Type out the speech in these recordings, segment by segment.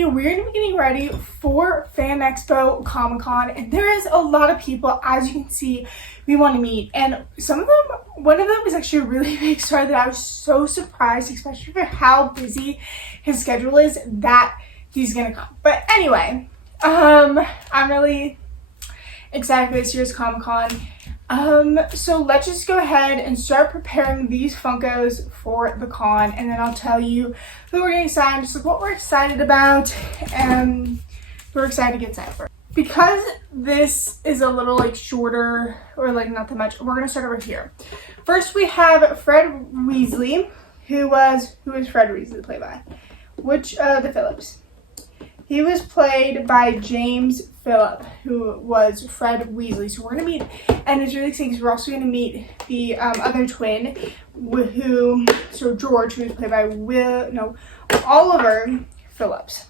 video, we're going to be getting ready for Fan Expo Comic Con, and there is a lot of people, as you can see, we want to meet. And one of them is actually a really big star that I was so surprised, especially for how busy his schedule is, that he's going to come. But anyway, I'm really excited for this year's Comic Con. So let's just go ahead and start preparing these Funkos for the con, and then I'll tell you who we're getting signed, just what we're excited about, and we're excited to get signed for. Because this is a little like shorter, or like not that much, we're gonna start over here. First we have Fred Weasley. Who is Fred Weasley played by? Which the Phillips? He was played by James Phillip, who was Fred Weasley. So we're going to meet, and it's really exciting because we're also going to meet the other twin, so George, who was played by Oliver Phillips.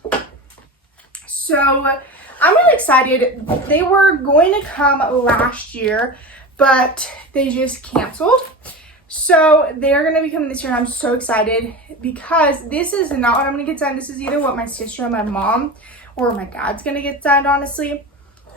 So I'm really excited. They were going to come last year, but they just canceled. So they're going to be coming this year, and I'm so excited because this is not what I'm going to get signed. This is either what my sister and my mom or my dad's going to get signed, honestly.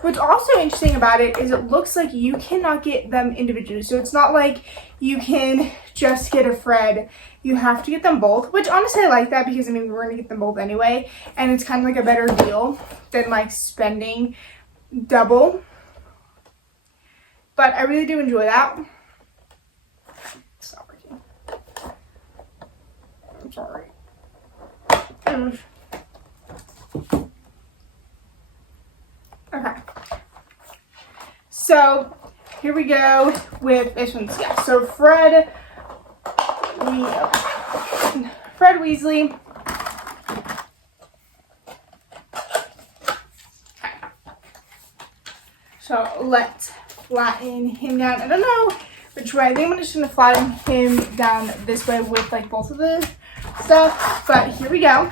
What's also interesting about it is it looks like you cannot get them individually. So it's not like you can just get a Fred. You have to get them both, which honestly I like that because, I mean, we're going to get them both anyway. And it's kind of like a better deal than like spending double. But I really do enjoy that. Sorry. Okay. So here we go with this one's guess. So Fred Weasley. Okay. So let's flatten him down. I don't know which way. I think I'm just gonna flatten him down this way with like both of the stuff, but here we go.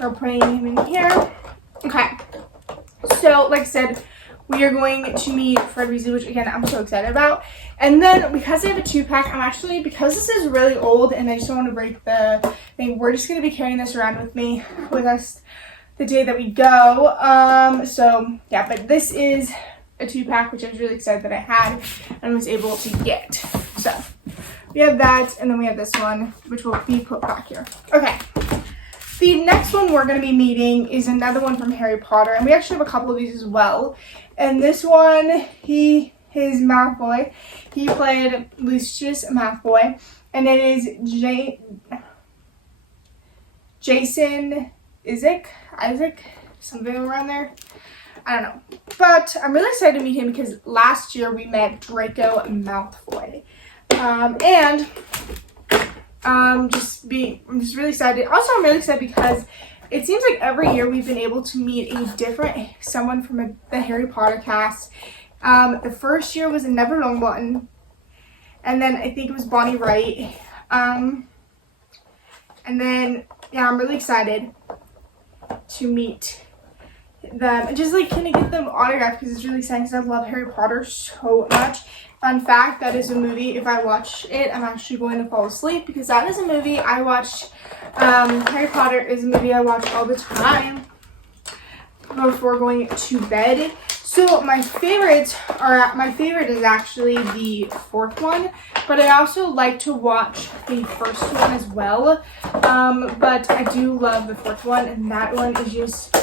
We're putting him in here. Okay, so like I said, we are going to meet Fred Weasley, which again I'm so excited about. And then because I have a 2-pack, because this is really old and I just don't want to break the thing, we're just going to be carrying this around with us the day that we go. So yeah, but this is a 2-pack, which I was really excited that I had and was able to get. So we have that, and then we have this one, which will be put back here. Okay. The next one we're going to be meeting is another one from Harry Potter, and we actually have a couple of these as well. And this one, his Malfoy. He played Lucius Malfoy, and it is Jason Isaac, something around there. I don't know. But I'm really excited to meet him because last year we met Draco Malfoy. And I'm just really excited. Also, I'm really excited because it seems like every year we've been able to meet someone from the Harry Potter cast. The first year was Neville Longbottom, and then I think it was Bonnie Wright. And then yeah, I'm really excited to meet them and just like kind of get them autographed because it's really exciting because I love Harry Potter so much. Fun fact, that is a movie, if I watch it, I'm actually going to fall asleep because that is a movie I watched. Harry Potter is a movie I watch all the time before going to bed. So my favorite is actually the fourth one, but I also like to watch the first one as well. But I do love the fourth one, and that one is just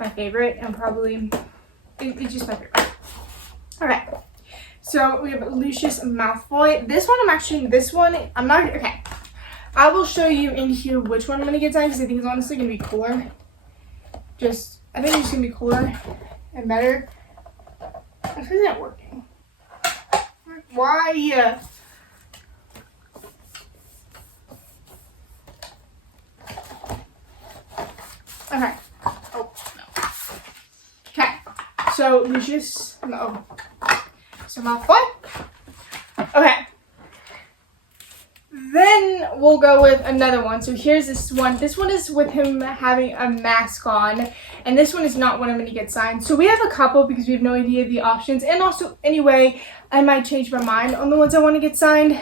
my favorite, and probably it's just my favorite. Okay. So we have Lucius Malfoy. Okay. I will show you in here which one I'm going to get signed because I think it's honestly going to be cooler. I think it's just going to be cooler and better. This isn't working. Why? Okay. Oh, no. Okay. So Lucius, so Malfoy. Okay. Then we'll go with another one. So here's this one. This one is with him having a mask on. And this one is not what I'm going to get signed. So we have a couple because we have no idea the options. And also, anyway, I might change my mind on the ones I want to get signed.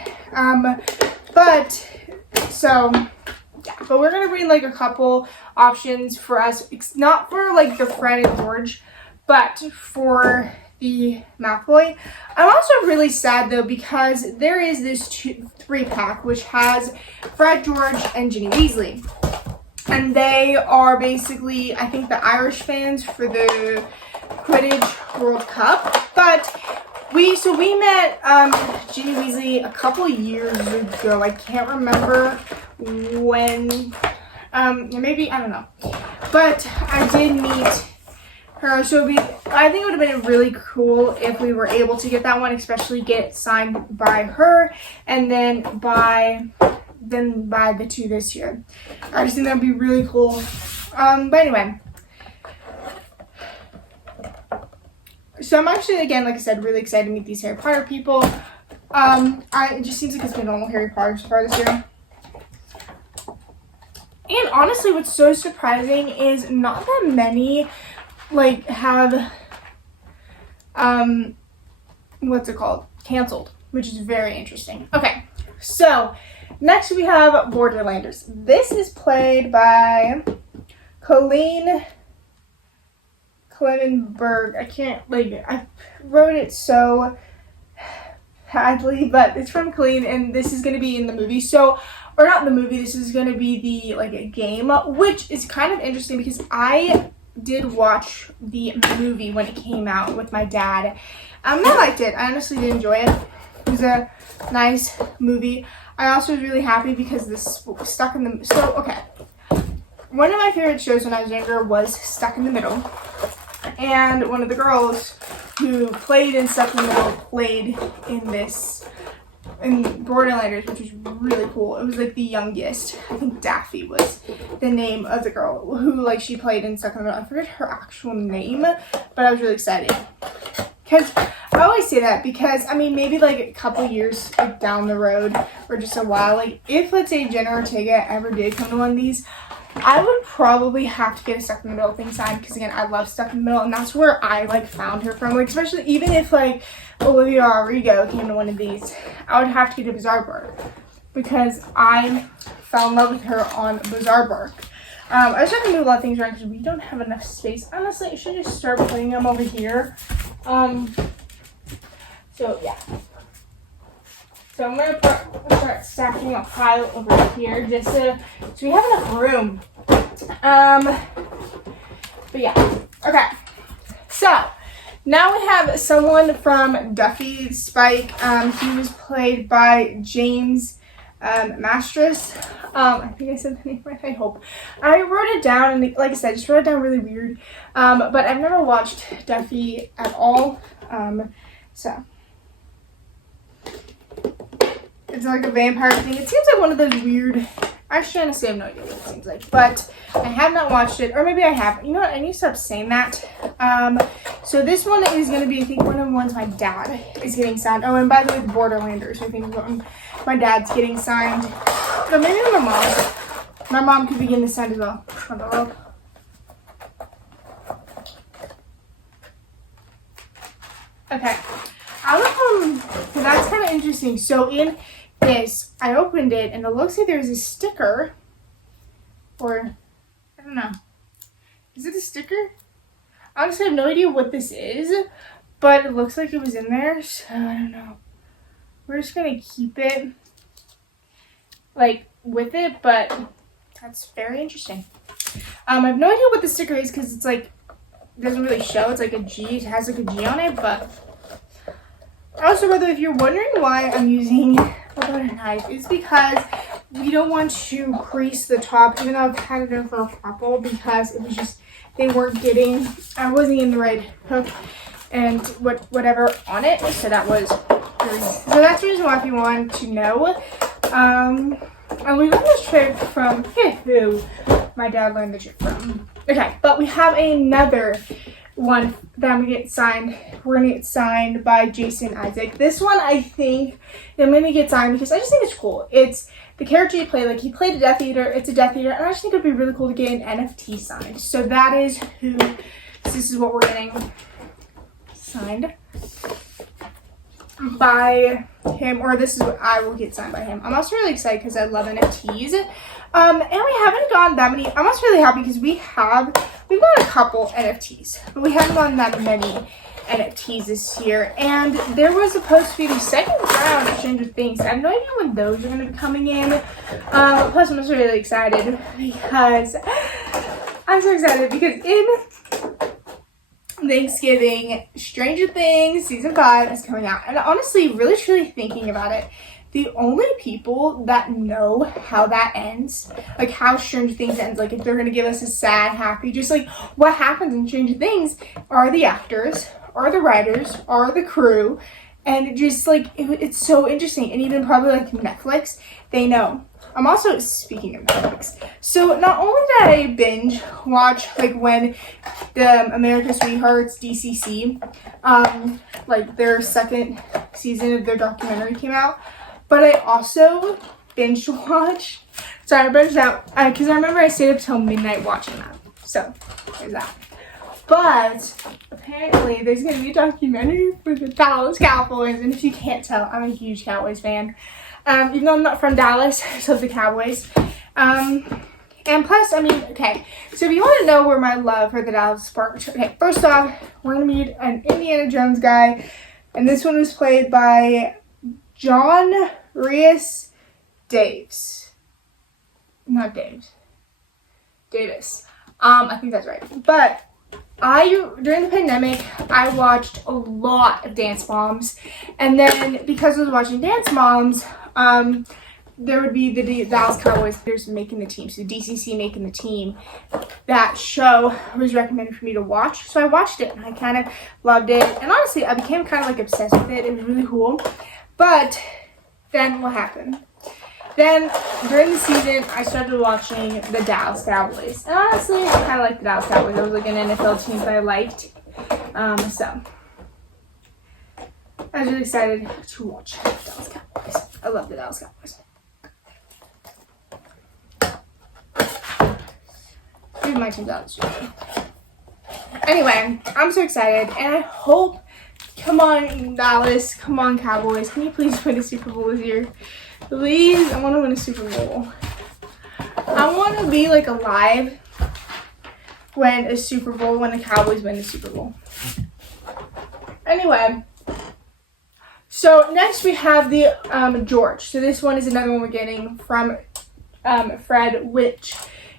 So yeah, but we're gonna bring like a couple options for us. It's not for like the Fred and George, but for the Malfoy. I'm also really sad though because there is this 3-pack which has Fred, George, and Ginny Weasley, and they are basically, I think, the Irish fans for the Quidditch World Cup. But we met Ginny Weasley a couple years ago. I can't remember when. Maybe, I don't know. But I did meet her, so I think it would have been really cool if we were able to get that one, especially get it signed by her, and then by the 2 this year. I just think that would be really cool. But anyway. So I'm actually, again, like I said, really excited to meet these Harry Potter people. It just seems like it's been normal Harry Potter so far this year. And honestly, what's so surprising is not that many, like, have, what's it called? Canceled, which is very interesting. Okay, so next we have Borderlanders. This is played by Colleen Clenenberg. I wrote it so badly, but it's from Colleen, and this is going to be in the movie. Or not the movie, this is going to be the, like, a game, which is kind of interesting because I did watch the movie when it came out with my dad. I liked it. I honestly did enjoy it. It was a nice movie. I also was really happy because one of my favorite shows when I was younger was Stuck in the Middle. And one of the girls who played in Stuck in the Middle played in Borderlanders, which was really cool. It was like the youngest. I think Daffy was the name of the girl who, like, she played in Stuck in the Middle. I forget her actual name, but I was really excited. Because I always say that because, I mean, maybe like a couple years like, down the road or just a while, like if, let's say, Jenna Ortega ever did come to one of these, I would probably have to get a Stuck in the Middle thing signed because, again, I love Stuck in the Middle, and that's where I, like, found her from. Like, especially even if, like, Olivia Rodrigo came to one of these, I would have to get a Bizarre Bark because I fell in love with her on Bizarre Bark. I was trying to move a lot of things around because we don't have enough space. Honestly, I should just start putting them over here. So, yeah. So I'm going to start stacking a pile over here just so we have enough room. But yeah. Okay. So now we have someone from Duffy Spike. He was played by James Mastras. I think I said the name right, I hope. I wrote it down, and like I said, just wrote it down really weird. But I've never watched Duffy at all. So it's like a vampire thing. It seems like one of those weird. Actually, honestly, I have no idea what it seems like, but I have not watched it, or maybe I have. You know what? I need to stop saying that. So this one is going to be, I think, one of the ones my dad is getting signed. Oh, and by the way, the Borderlanders, I think my dad's getting signed. Or maybe my mom. My mom could be getting this signed as well. Okay. So that's kind of interesting. So in this, I opened it, and it looks like there's a sticker, or I don't know. Is it a sticker? Honestly, I have no idea what this is, but it looks like it was in there, so I don't know. We're just gonna keep it, like, with it, but that's very interesting. I have no idea what the sticker is because it's like, it doesn't really show. It's like a G. It has like a G on it, but also, by the way, if you're wondering why I'm using a butter knife, it's because we don't want to crease the top, even though I've had it in for a couple, because it was just, I wasn't getting the right hook and whatever on it, so that's the reason why if you want to know. And we learned this trick from who my dad learned the trick from. Okay, but we have another one that we're gonna get signed by Jason Isaac. This one I think I'm gonna get signed because I just think it's cool. It's the character he played, like he played a Death Eater, it's a Death Eater, and I just think it'd be really cool to get an NFT signed. So that is this is what we're getting signed. by him, or this is what I will get signed by him. I'm also really excited because I love NFTs. And we haven't gotten that many. I'm also really happy because we've got a couple NFTs, but we haven't gotten that many NFTs this year. And there was supposed to be the second round of Stranger Things. I have no idea when those are going to be coming in. Plus, I'm just really excited because in Thanksgiving, Stranger Things Season 5 is coming out. And honestly, really truly thinking about it, the only people that know how that ends, like how Stranger Things ends, like if they're going to give us a sad, happy, just like what happens in Stranger Things, are the actors, are the writers, are the crew. And just like, it's so interesting. And even probably like Netflix, they know. I'm also, speaking of Netflix, so not only did I binge watch like when the America's Sweethearts DCC, like their second season of their documentary came out, but I also binge watched, sorry, I binged out, because I remember I stayed up till midnight watching that, so there's that. But apparently there's going to be a documentary for the Dallas Cowboys, and if you can't tell, I'm a huge Cowboys fan. Even though I'm not from Dallas, I love the Cowboys. And plus, I mean, okay, so if you want to know where my love for the Dallas sparked, okay, first off, we're going to meet an Indiana Jones guy, and this one was played by John Rhys Davis. Not Davis. Davis. I think that's right. But during the pandemic, I watched a lot of Dance Moms, and then because I was watching Dance Moms, there would be the Dallas Cowboys players making the team, so DCC making the team. That show was recommended for me to watch, so I watched it, and I kind of loved it, and honestly, I became kind of like obsessed with it. It was really cool, but then what happened? Then, during the season, I started watching the Dallas Cowboys. And honestly, I kind of liked the Dallas Cowboys. It was like an NFL team that I liked. So, I was really excited to watch the Dallas Cowboys. I love the Dallas Cowboys. Here's my team, Dallas. Anyway, I'm so excited. And I hope, come on, Dallas. Come on, Cowboys. Can you please win a Super Bowl this year? Please, I want to win a Super Bowl. I want to be like alive when the Cowboys win the Super Bowl. Anyway, so next we have the George. So this one is another one we're getting from Fred, which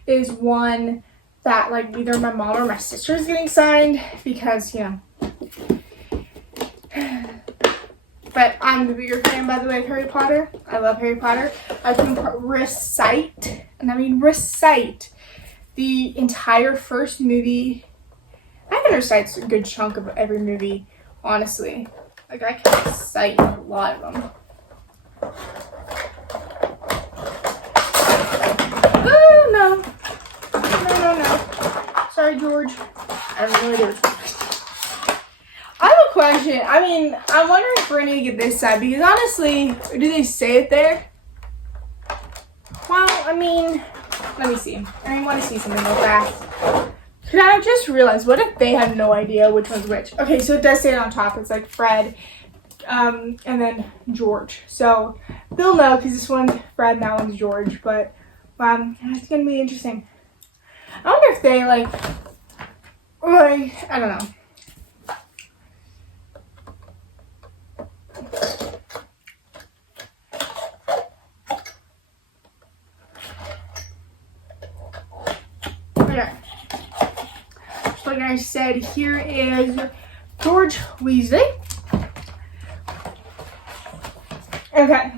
is one that like either my mom or my sister is getting signed because, you know. But I'm the bigger fan, by the way, of Harry Potter. I love Harry Potter. I can recite, and I mean recite, the entire first movie. I can recite a good chunk of every movie, honestly. Like, I can recite a lot of them. Oh, no. No. Sorry, George. I have no idea. I have a question. I mean, I'm wondering if we're going to get this side, because honestly, do they say it there? Well, I mean, let me see. I want to see something real fast. Because I just realized, what if they have no idea which one's which? Okay, so it does say it on top. It's like Fred, and then George. So they'll know, because this one's Fred and that one's George. But it's going to be interesting. I wonder if they, like, I don't know. Okay. Like I said, here is George Weasley. Okay.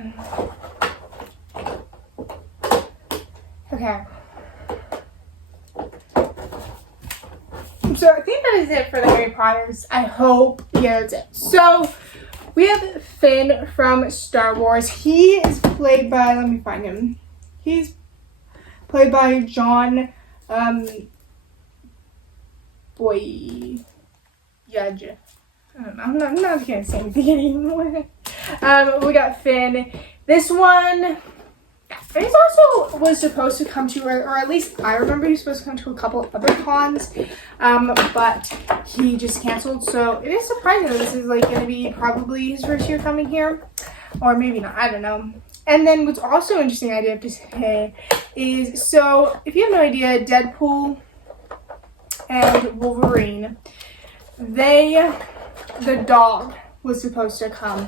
So I think that is it for the Harry Potters. I hope, yeah, that's it. So we have Finn from Star Wars. He is played by, let me find him. He's played by John Boyega. I don't know. I'm not gonna say anything anymore. We got Finn. This one, And he's also was supposed to come to, or at least I remember he was supposed to come to a couple other cons, but he just canceled. So it is surprising that this is like going to be probably his first year coming here, or maybe not. I don't know. And then what's also interesting I do have to say is, so if you have no idea, Deadpool and Wolverine, the dog was supposed to come,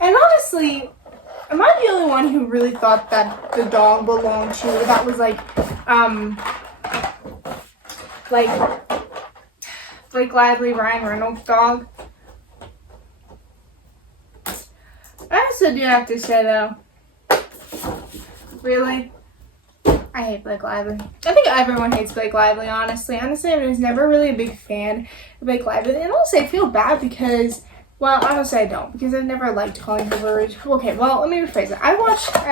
and honestly, am I the only one who really thought that the dog belonged to, or that was like Blake Lively, Ryan Reynolds' dog? I also do have to say though, really, I hate Blake Lively. I think everyone hates Blake Lively, honestly. Honestly, I was never really a big fan of Blake Lively, and also I feel bad because, well, honestly, I don't, because I've never liked calling her rude. Okay, well, let me rephrase it. I've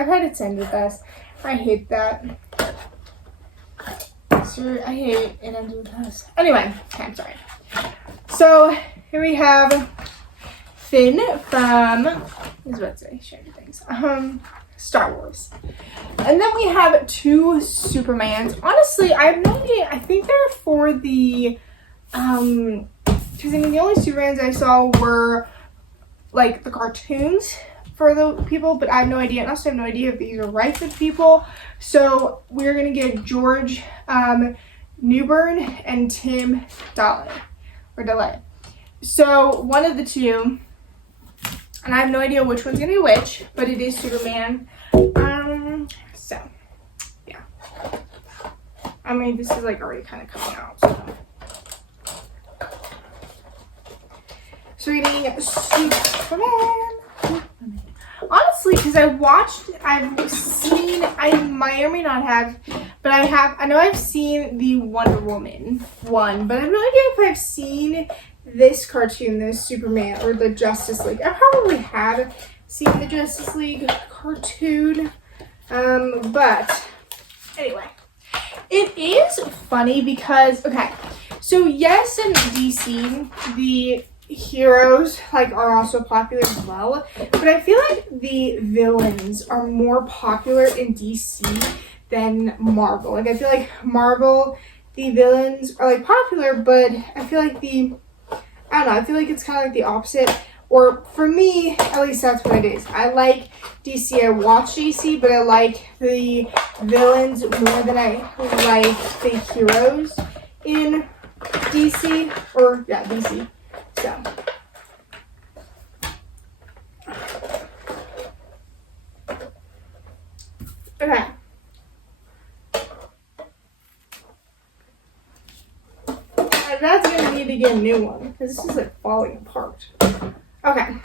had it ended with us. I hate that. Sir, I hate it ended with us. Anyway, okay, I'm sorry. So, here we have Finn from, I was about to say, Stranger Things, Star Wars. And then we have two Supermans. Honestly, I have no idea. I think they're for the, because I mean, the only Supermans I saw were like the cartoons for the people, but I have no idea. And also, I have no idea if these are rights of people. So we're gonna get George Newbern and Tim Delay. So one of the two, and I have no idea which one's gonna be which, but it is Superman. So yeah. I mean, this is like already kind of coming out. So we're getting Superman. Honestly, because I might or may not have, but I know I've seen the Wonder Woman one, but I have no idea if I've seen this cartoon, this Superman, or the Justice League. I probably have seen the Justice League cartoon, but anyway, it is funny because, okay, so yes, in DC, the heroes like are also popular as well, but I feel like the villains are more popular in DC than Marvel. Like, I feel like Marvel, the villains are like popular, but I feel like I feel like it's kind of like the opposite. Or for me, at least that's what it is. I like DC. I watch DC, but I like the villains more than I like the heroes in DC. Or yeah, DC. So. Okay. That's gonna need to get a new one because this is like falling apart. Okay.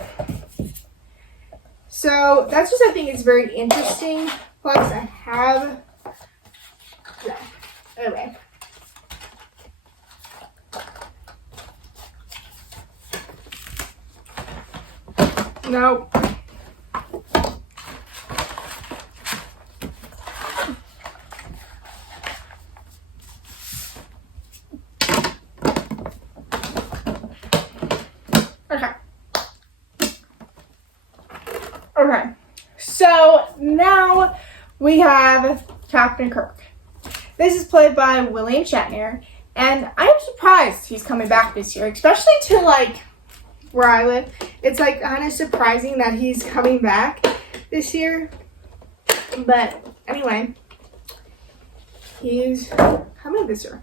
So that's just, I think it's very interesting. Plus I have, yeah. Anyway. Nope. Okay, so now we have Captain Kirk. This is played by William Shatner, and I'm surprised he's coming back this year, especially to like where I live. It's like kind of surprising that he's coming back this year, but anyway, he's coming this year.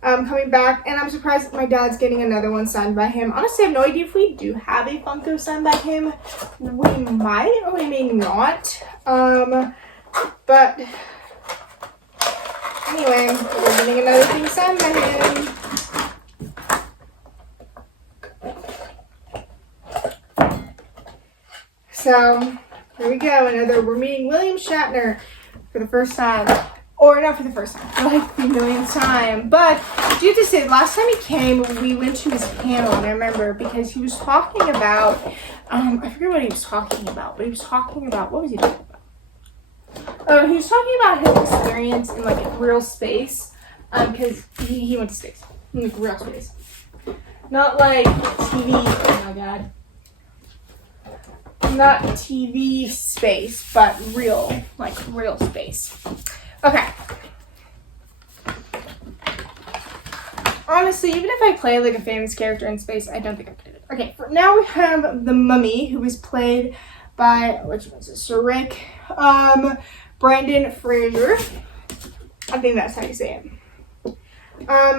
Coming back, and I'm surprised that my dad's getting another one signed by him. Honestly, I have no idea if we do have a Funko signed by him. We might, or we may not. But anyway, we're getting another thing signed by him. So here we go. We're meeting William Shatner for the first time. Or not for the first time, for like the millionth time. But I do have to say, last time he came, we went to his panel, and I remember because he was talking about, I forget what he was talking about, but he was talking about, what was he talking about? He was talking about his experience in like real space, because he went to space, in like real space. Not like TV, oh my god. not TV space, but real, like real space. Okay. Honestly, even if I play like a famous character in space, I don't think I could do it. Okay, for now we have the Mummy, who was played by, which was it, Sir Rick, Brandon Fraser. I think that's how you say it.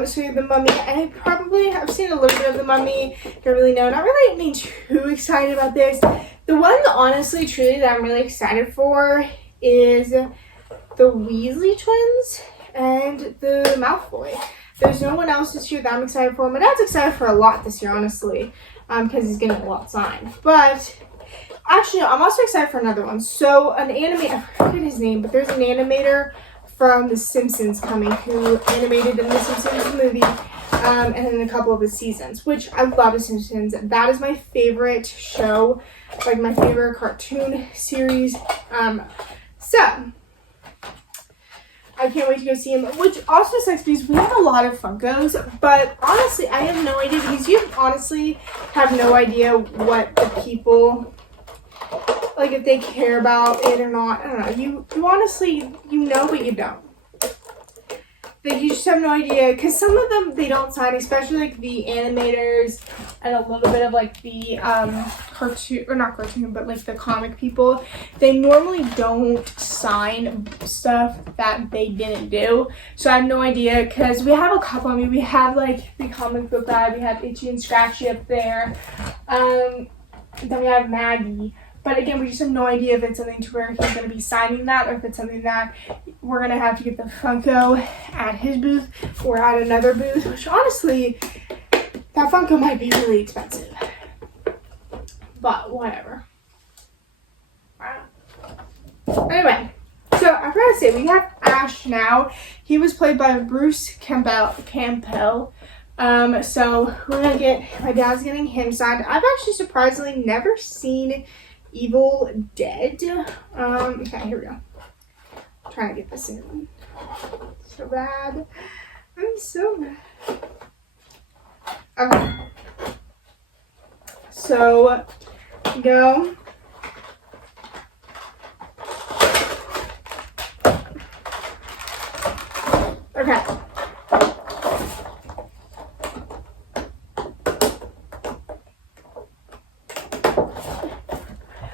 So we have the Mummy. I probably have seen a little bit of the Mummy. Don't really know. Not really too excited about this. The one, honestly, truly, that I'm really excited for is the Weasley twins and the Malfoy. There's no one else this year that I'm excited for. My dad's excited for a lot this year, honestly, because he's getting a lot signed. But actually, I'm also excited for another one. So an animator, I forget his name, but there's an animator from The Simpsons coming who animated in The Simpsons movie and in a couple of the seasons, which I love The Simpsons. That is my favorite show, like my favorite cartoon series. So I can't wait to go see him, which also sucks because we have a lot of Funkos, but honestly, I have no idea because you honestly have no idea what the people, like if they care about it or not. I don't know. You honestly, you know, but you don't. Like you just have no idea because some of them, they don't sign, especially like the animators and a little bit of like the cartoon, or not cartoon, but like the comic people. They normally don't sign stuff that they didn't do. So I have no idea because we have a couple. I mean, we have like the comic book guy, we have Itchy and Scratchy up there. Then we have Maggie. But again, we just have no idea if it's something to where he's going to be signing that or if it's something that we're going to have to get the Funko at his booth or at another booth, which honestly, that Funko might be really expensive. But whatever. Wow. Anyway, so I forgot to say, we have Ash now. He was played by Bruce Campbell. So we're going to get, my dad's getting him signed. I've actually surprisingly never seen Evil Dead. Okay, here we go. I'm trying to get this in. So bad. I'm so bad. Okay. So, go. Okay.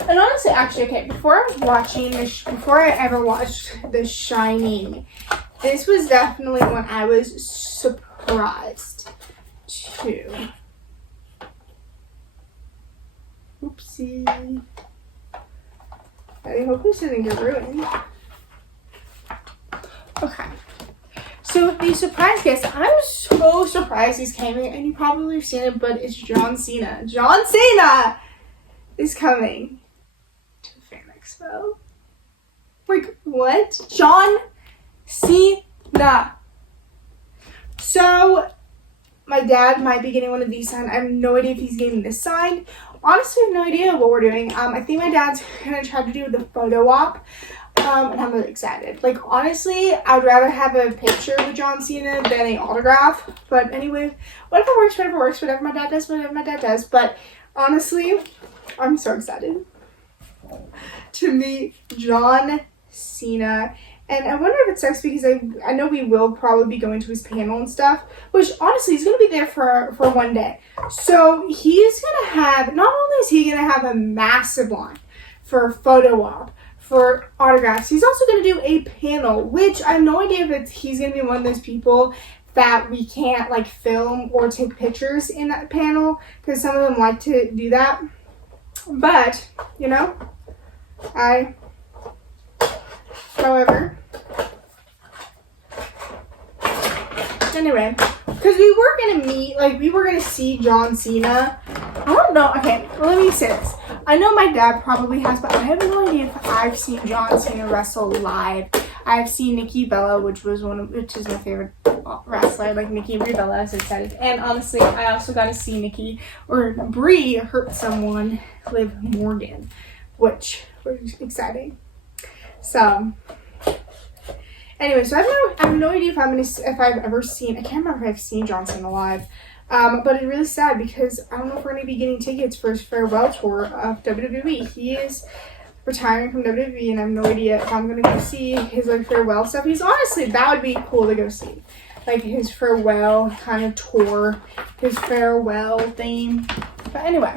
And honestly, actually, okay, before I ever watched The Shining, this was definitely when I was surprised too. Oopsie. I hope this doesn't get ruined. Okay. So the surprise guest, I'm so surprised he's coming, and you probably have seen it, but it's John Cena. John Cena is coming to Fan Expo. Like, what? John Cena. So, my dad might be getting one of these signed. I have no idea if he's getting this signed. Honestly, I have no idea what we're doing. I think my dad's gonna try to do the photo op. And I'm really excited. Like, honestly, I would rather have a picture with John Cena than an autograph. But anyway, whatever works, whatever works. Whatever my dad does, whatever my dad does. But honestly, I'm so excited to meet John Cena. And I wonder if it sucks because I know we will probably be going to his panel and stuff, which honestly, he's going to be there for one day. So he's going to have, not only is he going to have a massive line for photo op, for autographs, he's also going to do a panel, which I have no idea if he's going to be one of those people that we can't like film or take pictures in that panel, because some of them like to do that. But, you know, however, anyway, because we were going to meet, like, we were going to see John Cena. I don't know. Okay, let me say this. I know my dad probably has, but I have no idea if I've seen John Cena wrestle live. I've seen Nikki Bella, which is my favorite wrestler, like Nikki Bella, as I said. And honestly, I also got to see Brie hurt someone, Liv Morgan, which was exciting. So, Anyway, so I have no idea if I've ever seen, I can't remember if I've seen John Cena live. But it's really sad because I don't know if we're going to be getting tickets for his farewell tour of WWE. He is retiring from WWE, and I have no idea if I'm going to go see his like farewell stuff. He's honestly, that would be cool to go see. Like his farewell kind of tour, his farewell theme. But anyway,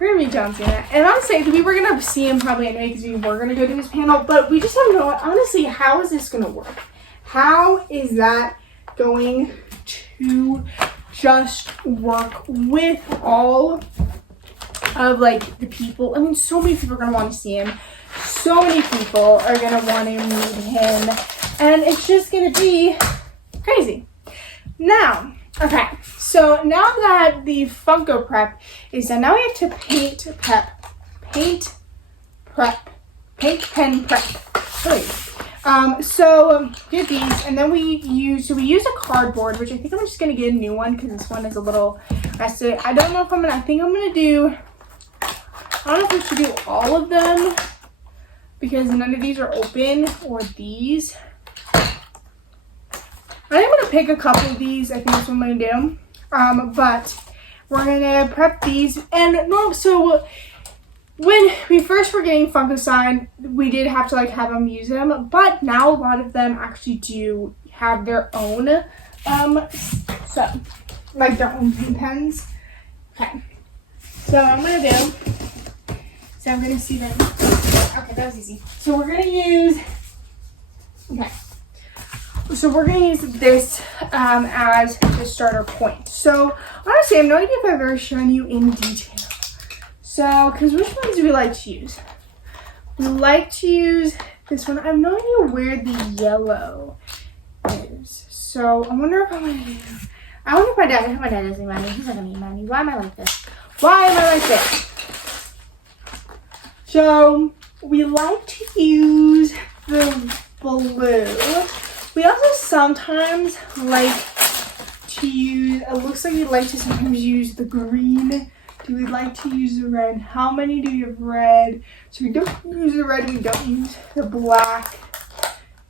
we're going to meet John Cena. And honestly, we were going to see him probably anyway because we were going to go to his panel. But we just don't know, honestly, how is this going to work? How is that going to just work with all of like the people? I mean, so many people are going to want to see him. So many people are going to want to meet him. And it's just going to be crazy. Now, okay, so now that the Funko prep is done, now we have to paint pen prep. Sorry. So did these, and then we use a cardboard, which I think I'm just gonna get a new one because this one is a little rusted. I don't know if I think I'm gonna do, I don't know if we should do all of them because none of these are open, or these. I think I'm gonna pick a couple of these. I think that's what I'm gonna do. But we're gonna prep these, and no, so when we first were getting Funko signed, we did have to like have them use them, but now a lot of them actually do have their own, so like their own paint pens. Okay, so I'm gonna see them. Okay, that was easy. So we're gonna use. Okay. So we're going to use this as the starter point. So honestly, I have no idea if I've ever shown you in detail. So, because which ones do we like to use? We like to use this one. I have no idea where the yellow is. So I wonder if I'm going to do, I wonder if my dad doesn't mind me. He's not going to mind me. Why am I like this? Why am I like this? So we like to use the blue. We also sometimes like to use, it looks like we like to sometimes use the green. Do we like to use the red? How many do you have red? So we don't use the red, we don't use the black.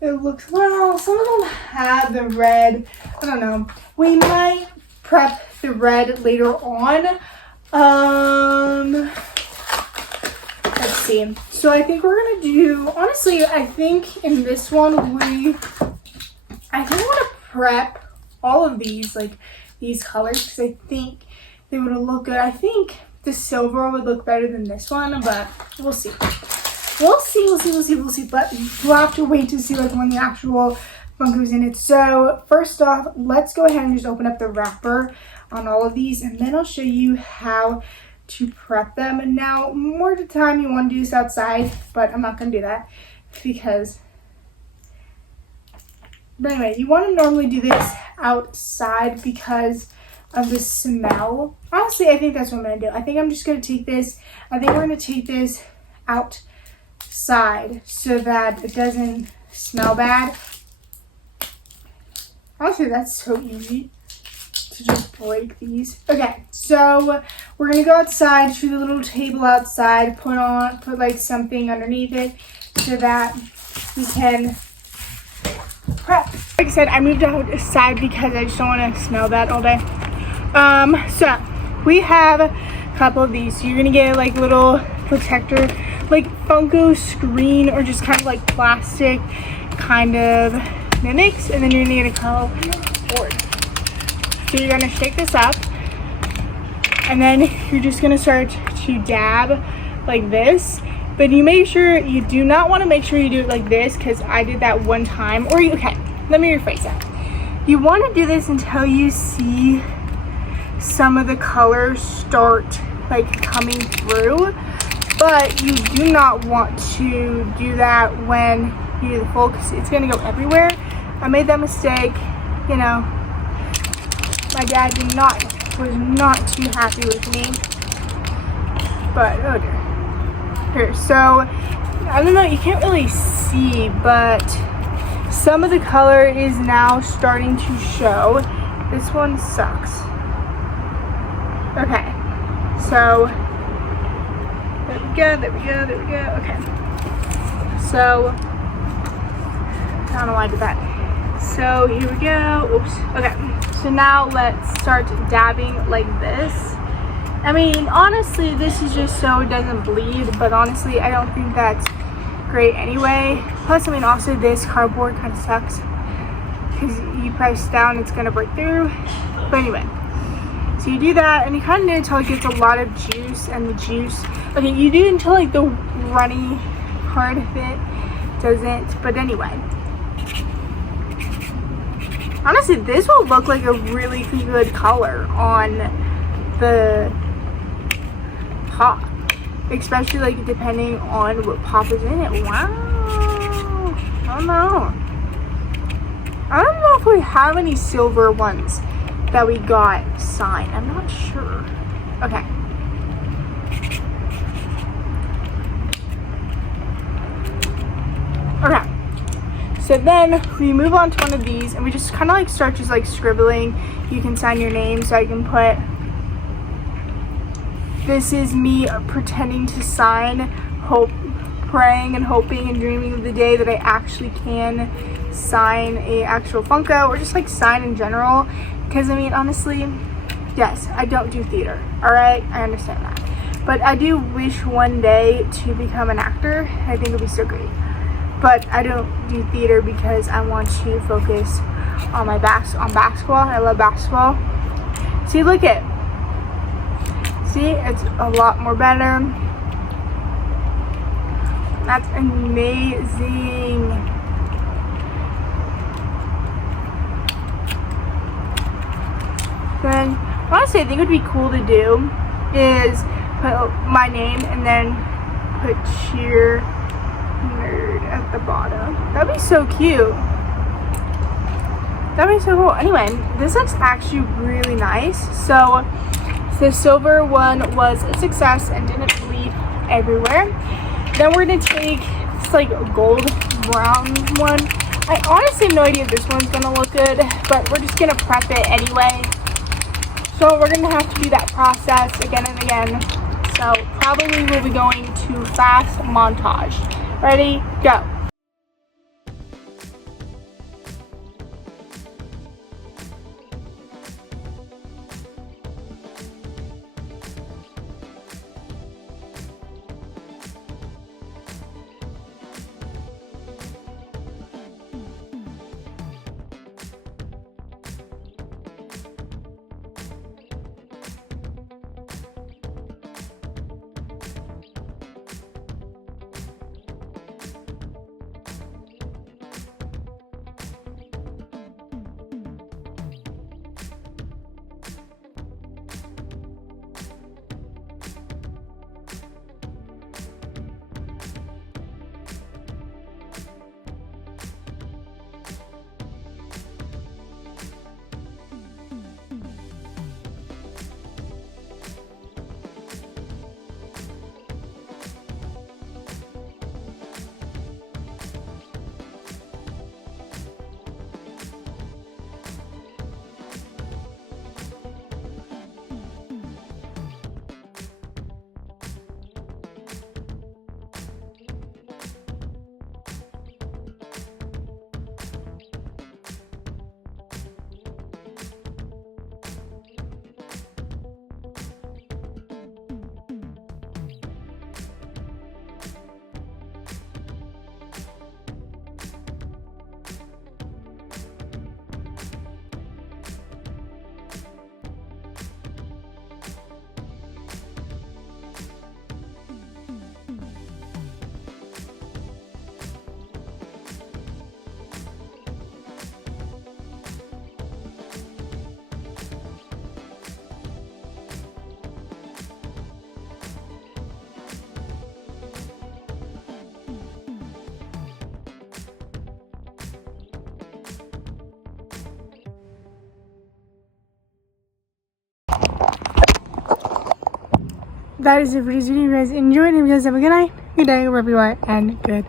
It looks, well, some of them have the red. I don't know. We might prep the red later on. Let's see. So I think we're going to do, honestly, I think in this one I think I want to prep all of these, like these colors, because I think they would look good. I think the silver would look better than this one, but we'll see. We'll see. But we'll have to wait to see like when the actual Funko's in it. So first off, let's go ahead and just open up the wrapper on all of these, and then I'll show you how to prep them. And now, more of the time you want to do this outside, but I'm not going to do that because. But anyway, you want to normally do this outside because of the smell. Honestly, I think that's what I'm going to do. I think I'm just going to take this. I think we're going to take this outside so that it doesn't smell bad. Honestly, that's so easy to just break these. Okay, so we're going to go outside to the little table outside, put like something underneath it so that we can prep. Like I said, I moved outside because I just don't want to smell that all day. So we have a couple of these. So you're gonna get like little protector, like Funko screen or just kind of like plastic kind of mimics, and then you're gonna get a color board. So you're gonna shake this up, and then you're just gonna start to dab like this. But you make sure, you do not want to make sure you do it like this, because I did that one time. Or okay, let me rephrase that. You want to do this until you see some of the colors start like coming through. But you do not want to do that when you do the full, because it's going to go everywhere. I made that mistake, you know. My dad was not too happy with me. But, oh dear. Here, so I don't know, you can't really see, but some of the color is now starting to show. This one sucks. Okay, so there we go. Okay, so I don't know why I did that. So here we go. Oops. Okay. So now let's start dabbing like this. I mean, honestly, this is just so it doesn't bleed, but honestly, I don't think that's great anyway. Plus, I mean, also this cardboard kind of sucks because you press down, it's gonna break through. But anyway, so you do that, and you kind of do it until it gets a lot of juice, and the juice. Okay, you do it until like the runny part of it doesn't. But anyway, honestly, this will look like a really good color on the top, especially like depending on what pop is in it. Wow, I don't know if we have any silver ones that we got signed. I'm not sure. Okay. Okay. So then we move on to one of these, and we just kind of like start just like scribbling. You can sign your name, so I can put, this is me pretending to sign, praying and hoping and dreaming of the day that I actually can sign a actual Funko, or just like sign in general. Because I mean, honestly, yes, I don't do theater, all right? I understand that. But I do wish one day to become an actor. I think it would be so great. But I don't do theater because I want to focus on my basketball. I love basketball. See, look at, see, it's a lot more better. That's amazing. Then, honestly, I think it would be cool to do is put my name and then put cheer nerd at the bottom. That'd be so cute. That'd be so cool. Anyway, this looks actually really nice. So the silver one was a success and didn't bleed everywhere. Then we're gonna take this like gold brown one. I honestly have no idea if this one's gonna look good, but we're just gonna prep it anyway. So we're gonna have to do that process again and again. So probably we'll be going to fast montage. Ready, go. That is it for this video. You guys enjoyed it. You guys have a good night, good day, wherever you are, and good